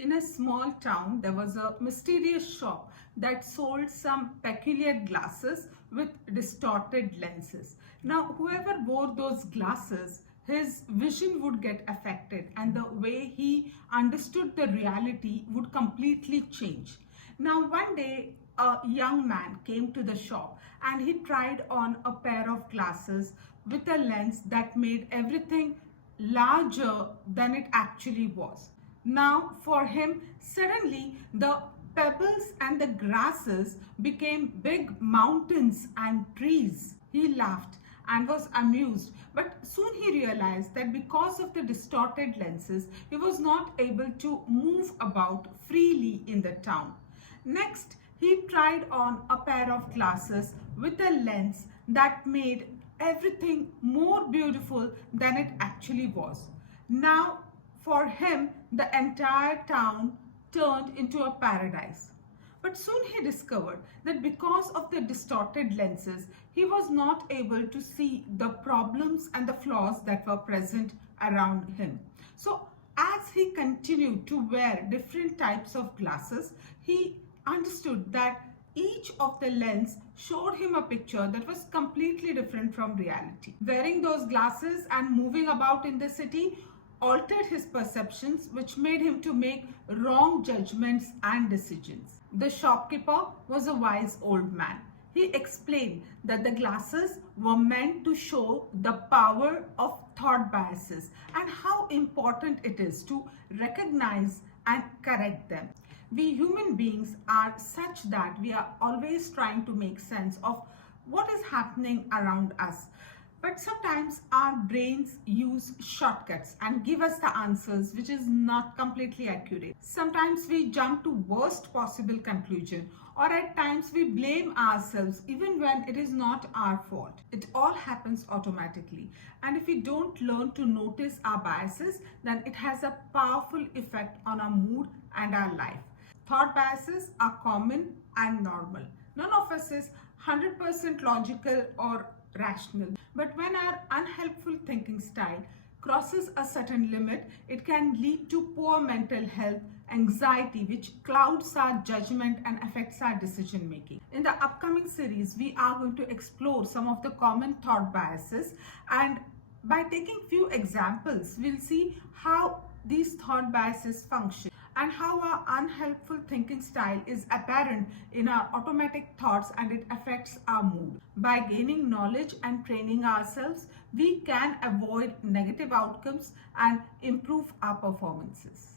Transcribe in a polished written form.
In a small town, there was a mysterious shop that sold some peculiar glasses with distorted lenses. Now, whoever wore those glasses, his vision would get affected and the way he understood the reality would completely change. Now, one day, a young man came to the shop and he tried on a pair of glasses with a lens that made everything larger than it actually was. Now, for him, suddenly the pebbles and the grasses became big mountains and trees. He laughed and was amused, but soon he realized that because of the distorted lenses, he was not able to move about freely in the town. Next, he tried on a pair of glasses with a lens that made everything more beautiful than it actually was. Now, for him, the entire town turned into a paradise. But soon he discovered that because of the distorted lenses, he was not able to see the problems and the flaws that were present around him. So, as he continued to wear different types of glasses, he understood that each of the lens showed him a picture that was completely different from reality. Wearing those glasses and moving about in the city altered his perceptions, which made him to make wrong judgments and decisions. The shopkeeper was a wise old man. He explained that the glasses were meant to show the power of thought biases and how important it is to recognize and correct them. We human beings are such that we are always trying to make sense of what is happening around us. But sometimes our brains use shortcuts and give us the answers which is not completely accurate. Sometimes we jump to worst possible conclusion, or at times we blame ourselves even when it is not our fault. It all happens automatically, and if we don't learn to notice our biases, then it has a powerful effect on our mood and our life. Thought biases are common and normal. None of us is 100% logical or rational. But when our unhelpful thinking style crosses a certain limit, it can lead to poor mental health, anxiety, which clouds our judgment and affects our decision making. In the upcoming series, we are going to explore some of the common thought biases, and by taking few examples, we'll see how these thought biases function and how our unhelpful thinking style is apparent in our automatic thoughts and it affects our mood. By gaining knowledge and training ourselves, we can avoid negative outcomes and improve our performances.